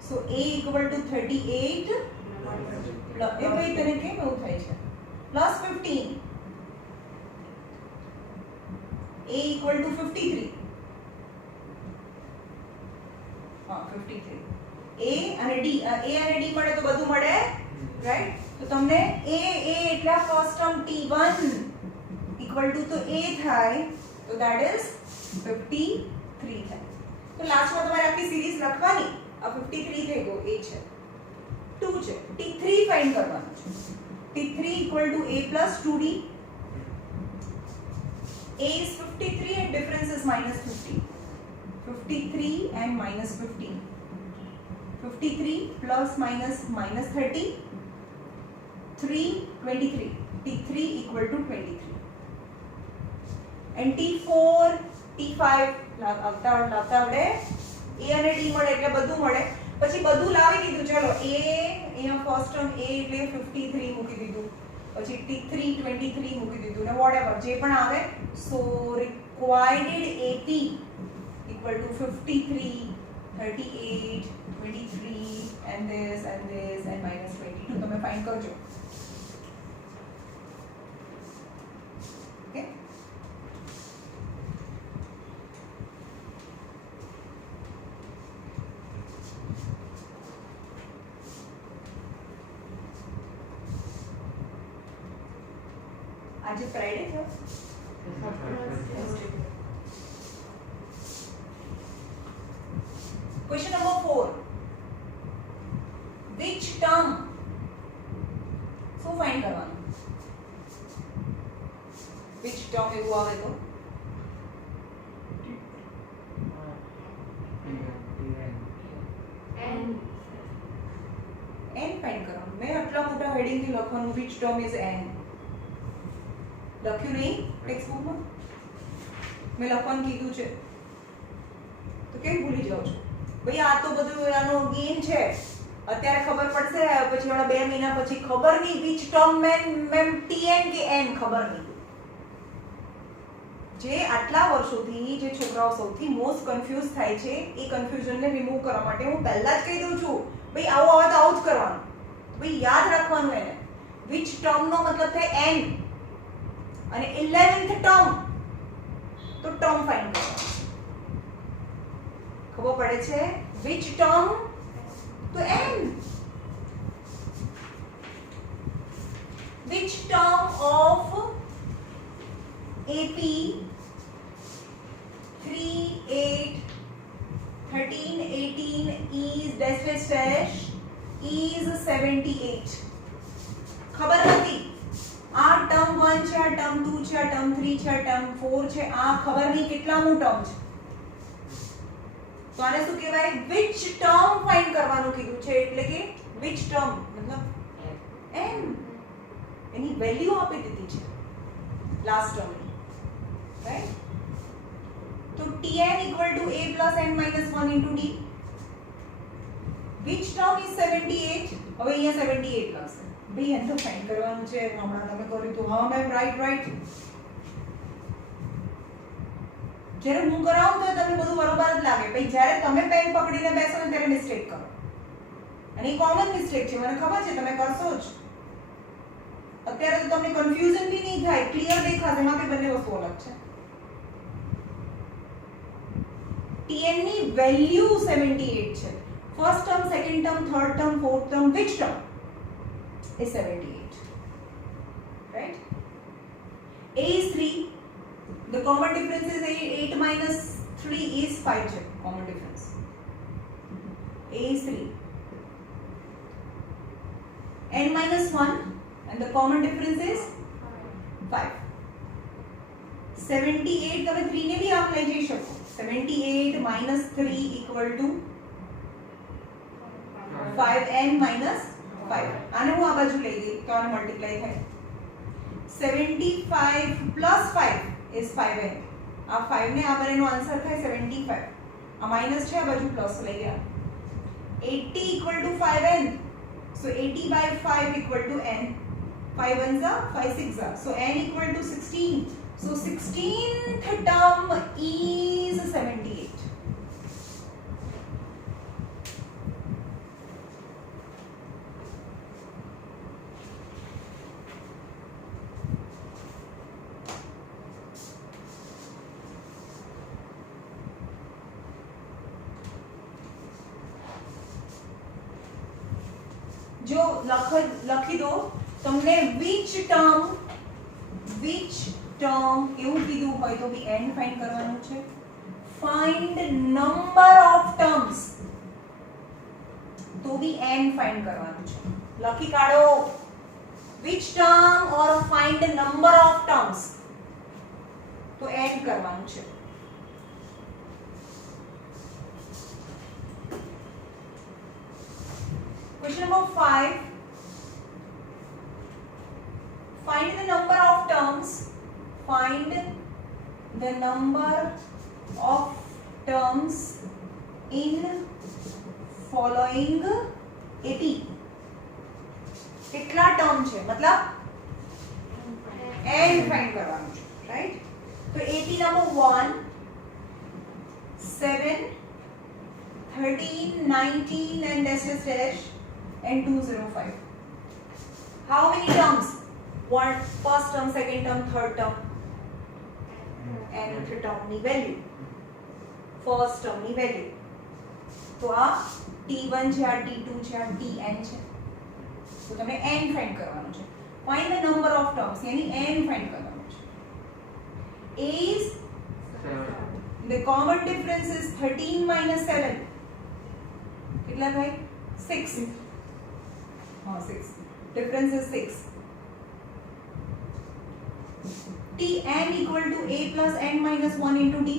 so a = 38 plus એ ભાઈ તને કેમ એવું થાય છે +15 a = 53 હા 53 a અને d મળે તો બધું મળે રાઈટ તો તમને a એટલે ફર્સ્ટ ટર્મ t1 = તો a થાય તો that is 53 થાય તો લાસ્ટમાં તમારે આખી સિરીઝ લખવાની આ 53 થઈ ગયો a છે 2 છે t3 ફાઇન્ડ કરવાનું છે t3 = a plus 2d a is 53 and difference is -50 53 and -15 53 plus minus minus 30, 3, 23. T3 equal to 23. And T4, T5 લાવતા આવડે. A અને T મળે એટલે બધું મળે. પછી બધું લાવી દીધું. ચલો A અહીંયા ફર્સ્ટ ટર્મ A એટલે 53 મૂકી દીધું. પછી T3 23 મૂકી દીધું ને whatever જે પણ આવે. So required AP equal to 53, 38, 23 and this and minus 22 તમે ફાઇન્ડ કરજો. ઓકે. આજે ફ્રાઈડે છે. Question number 4. Which term? શું ફાઇન્ડ કરવાનું? Which term એવું આવે તો? n ફાઇન્ડ કરવાનું. મેં આટલા મોટા હેડિંગ થી લખવાનું which term is n. લખ્યું નહીં ટેક્સ્ટ બુકમાં? મેં લખવાનું કીધું છે તો કેમ ભૂલી જાઓ છો? ભાઈ આ તો બધું આનો ગેમ છે. અત્યારે ખબર પડશે પછી ઓલા 2 મહિના પછી ખબર નહીં which term મેમ tn કે n ખબર નહીં. જે આટલા વર્ષોથી જે છોકરાઓ સૌથી મોસ્ટ કન્ફ્યુઝ થાય છે એ કન્ફ્યુઝનને રિમૂવ કરવા માટે હું પહેલા જ કહી દઉં છું ભાઈ આવું આવે તો આવું જ કરવાનું. ભાઈ યાદ રાખવાનું એને which term નો મતલબ થાય n અને 11th ટર્મ તો ટર્મ ફાઇન્ડ કરવાનું. ખબર પડે છે which term તો n. which term of AP 3, 8, 13, 18 is dash dash dash is 78. ખબર નથી આ ટર્મ 1 છે, આ ટર્મ 2 છે, આ ટર્મ 3 છે, આ ટર્મ 4 છે, આ ખબર નહીં કેટલામું ટર્મ છે. તો આને શું કહેવાય? which term ફાઇન્ડ કરવાનું કીધું છે એટલે કે which term મતલબ n એની વેલ્યુ આપી દીધી છે લાસ્ટ ટર્મ ની, રાઈટ? તો tn equal to a plus n minus 1 into d. which term is 78? હવે અહીંયા 78 લાવશે. ભાઈ એમ તો ફાઇન્ડ કરવાનું છે. હમણાં તમે કર્યું તો હા મેમ રાઈટ. જ્યારે હું કરાવું તો તમને બધું બરોબર જ લાગે. પછી જ્યારે તમે પેન પકડીને બેસો ને ત્યારે મિસ્ટેક કરો. અને એ કોમન મિસ્ટેક છે, મને ખબર છે તમે કરશો જ. અત્યારે તો તમને કન્ફ્યુઝન બી નહીં થાય, ક્લિયર દેખાશે. એમાં બી બંને વસ્તુ અલગ છે. tn ની વેલ્યુ 78 છે. First term, second term, third term, fourth term, which term is 78, right? a is 3. The common difference is 8 minus 3 is 5 છે common difference. a is 3. n minus 1 and the common difference is 5. 78 તમે 3 ને भी આમ લઈ જઈ શકો. 78 minus 3 equal to 5n minus 5. આને હું આ બાજુ લઈ ગઈ તો આને મલ્ટીપ્લાય થાય. 75 plus 5 is 5n. આ 5 ને આ બંનેનો આન્સર થાય 75. આ માઈનસ છે, આ બાજુ પ્લસ લઈ ગયા. 80 equal to 5n. So 80 by 5 equal to n. 5 ones are 5 6 are. So n equal to 16. So 16th term is 78. जो લખી દો તમને which term એવું કીધું હોય તો બી n ફાઇન્ડ કરવાનું છે. find number of terms તો બી n ફાઇન્ડ કરવાનું છે. લખી કાઢો which term or find number of terms તો n કરવાનું છે. Question number 5. Find the number of terms. Find the number of terms in following AP. કેટલા ટર્મ છે मतलब n ફાઇન્ડ કરવાનું છે, રાઈટ? તો AP number 1, 7, 13, 19 and dash and 205. How many terms? One, first term, second term, third term, nth term ની value, first term ની વેલ્યુ. તો આ T1 છે, આ T2 છે, આ Tn છે. તો તમને n ફાઇન્ડ કરવાનું છે. Find the number of terms, यानी n ફાઇન્ડ કરવાનું છે. A is 7. The common difference is 13 minus 7. કેટલા થાય? 6. હા 6. Difference is 6. Tn equal to a plus n minus 1 into d.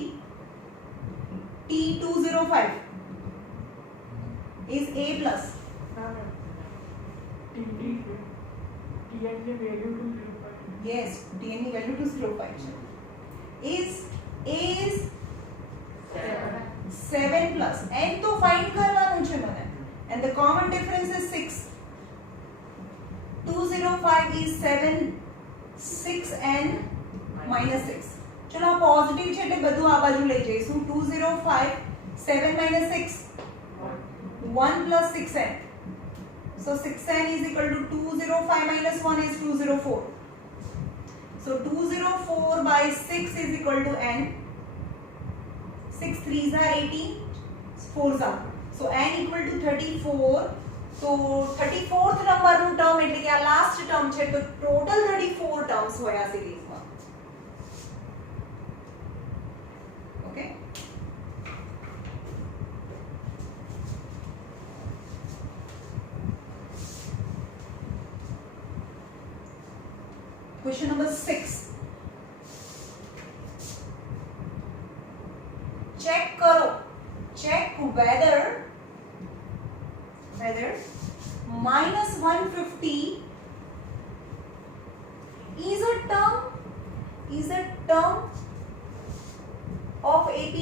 T205 is a plus. TN की value 205. Yes, Tn की value 205 છે. Is a is 7 plus n તો find કરવાનું છે મને, and the common difference is 6. 205 is 7, 6n minus 6. चलो આ પોઝિટિવ છે એટલે બધું આ બાજુ લઈ જઈશું. 205 7 minus 6 1 plus 6n. So 6n is equal to 205 minus 1 is 204. So 204 by 6 is equal to n. 6 3s are 18, 4s are. So n equal to 34. So 34th number નું ટર્મ એટલે કે આ લાસ્ટ ટર્મ છે, તો ટોટલ 34 ટર્મ્સ હોય આ સિરીઝમાં. Okay, question number 6. check करो, check whether minus 150 is a term of AP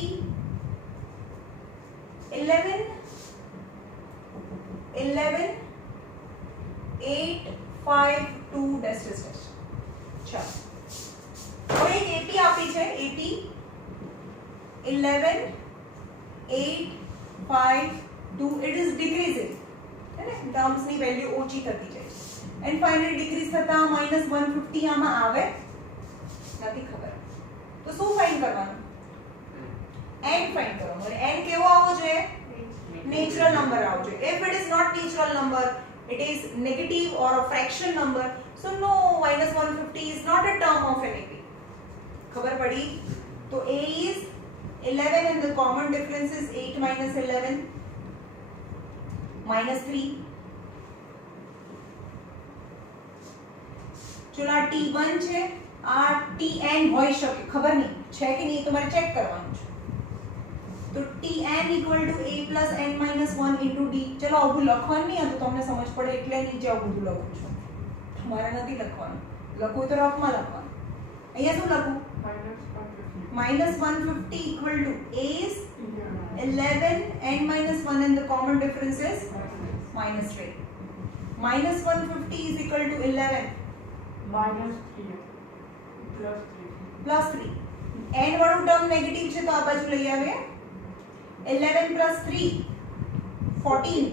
11 8 5 2 dash dash dash. चलो और एक AP આપી છે, AP 11 8 5 2. it is decreasing, है ना? टर्म्स ની વેલ્યુ ઓછી થતી જાય છે, એન્ડ ફાઇનલી ડિક્રીઝ થતા -150 આમાં આવે નથી ખબર. તો શું ફાઇન્ડ કરવાનું? n ફાઇન્ડ કરવાનું. અને n કેવો આવવો જોઈએ? નેચરલ નંબર આવવો જોઈએ. if it is not natural number, it is negative or a fraction number, so no, -150 is not a term of an AP. ખબર પડી? તો a is 11 and the common difference is 8 minus 11 minus 3. चलो आ T1 છે, આ Tn હોઈ શકે, ખબર નહીં છે કે નહીં, તમારે ચેક કરવાનું છે. તો Tn equal to a plus n minus 1 into d. ચલો આવું લખવાનું નહીં, આ તો તમને સમજ પડે એટલે નીચે આવું બધું લખું છું. તમારે નથી લખવાનું, લખવું તો રફમાં લખવાનું. અહીંયા શું લખું? -150 equal to a is 11 n minus 1 and the common difference is -3. -150 is equal to 11 -3 plus 3. n વાળું ટર્મ નેગેટિવ છે તો આ બાજુ લઈ આવે. 11 plus 3 14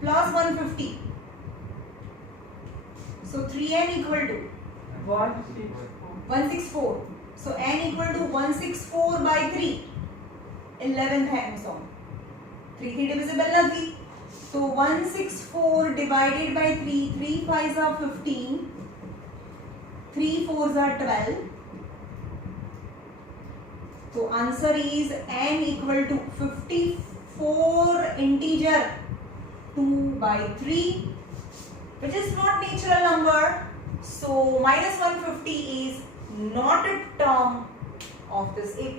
plus 150. So 3n equal to 164. So n equal to 164 by 3. 11th n so 3 divisible નથી. So 164 divided by 3, 3 5s are 15, 3 4s are 12. So answer is n equal to 54 integer 2 by 3, which is not natural number. So -150 is not a term of this AP.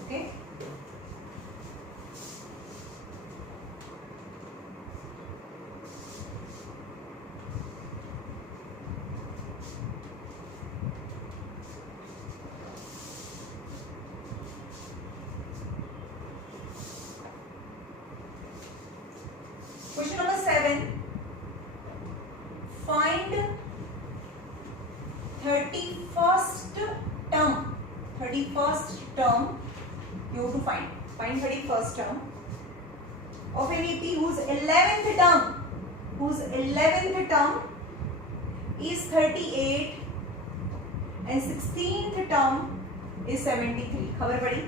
Okay. Question number 7. Find 31st term. 31st term. You have to find. Find 31st term of an AP whose 11th term. Whose 11th term is 38 and 16th term is 73. खबर पड़ी?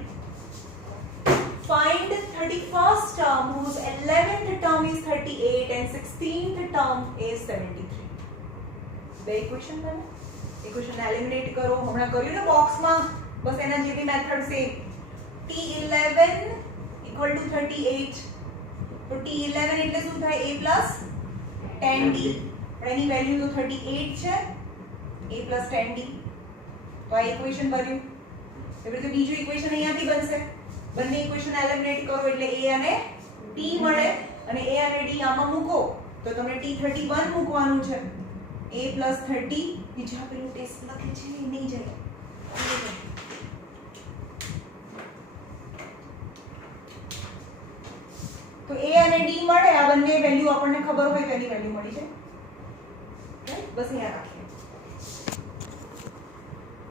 Find 31st term whose 11th term is 38 and 16th term is 73. બે ઇક્વેશન બને. Equation eliminate કરો. હમણાં કર્યું ને બોક્સમાં, બસ એના જેવી method same. T11 equal to 38. તો T11 એટલે શું થાય? A plus 10D. પણ એની વેલ્યુ તો 38 છે. A plus 10D. તો આ ઇક્વેશન બન્યું. એવી રીતે બીજું ઇક્વેશન અહીંયાથી બનશે. બંને ઇક્વેશન એલિમિનેટ કરો એટલે A અને T મળે અને A અને D આમાં મૂકો તો તમને T31 મૂકવાનું છે. A plus 30 બીજા પેલું ટેસ્ટ લખે છે એ નહીં જાય. તો A અને D મળે, આ બંને વેલ્યુ આપણને ખબર હોય તો એની વેલ્યુ મળી જાય. રાઈટ? બસ અહીંયા રાખો.